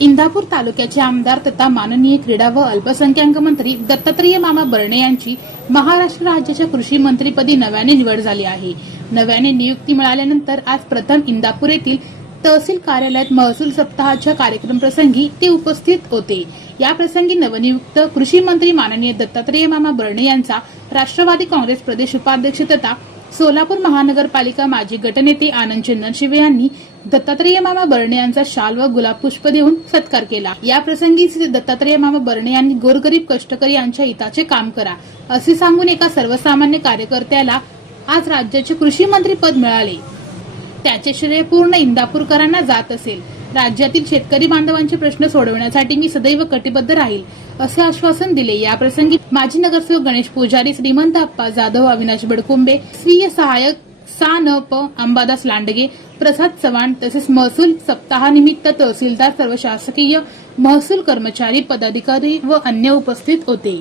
इंदापूर तालुक्याचे आमदार तथा माननीय क्रीडा व अल्पसंख्याक मंत्री दत्तात्रय मामा बर्णे यांची महाराष्ट्र राज्याच्या कृषी मंत्रीपदी नव्याने निवड झाली आहे. नव्याने नियुक्ती मिळाल्यानंतर आज प्रथम इंदापूर येथील तहसील कार्यालयात महसूल सप्ताहाच्या कार्यक्रम प्रसंगी ते उपस्थित होते. या प्रसंगी नवनियुक्त कृषी मंत्री माननीय दत्तात्रय मामा बर्णे यांचा राष्ट्रवादी काँग्रेस प्रदेश उपाध्यक्ष तथा सोलापूर महानगरपालिका माजी गटनेते आनंद चंदनशिवे यांनी दत्तात्रेय मामा बर्णे यांचा शाल व गुलाब पुष्प देऊन सत्कार केला. या प्रसंगी श्री मामा बर्णे यांनी गोरगरीब कष्टकरी यांच्या हिताचे काम करा असे सांगून एका सर्वसामान्य कार्यकर्त्याला आज राज्याचे कृषी मंत्री पद मिळाले. त्याचे श्रेय पूर्ण इंदापूरकरांना जात असेल. राज्यातील शेतकरी बांधवांचे प्रश्न सोडवण्यासाठी मी सदैव कटिबद्ध राहील असे आश्वासन दिले. या प्रसंगी माजी नगरसेवक गणेश पुजारी श्रीमंत अप्पा जाधव अविनाश बडकुंबे स्वीय सहाय्यक सा न प अंबादास लांडगे प्रसाद चव्हाण तसेच महसूल सप्ताहानिमित्त तहसीलदार सर्व शासकीय महसूल कर्मचारी पदाधिकारी व अन्य उपस्थित होते.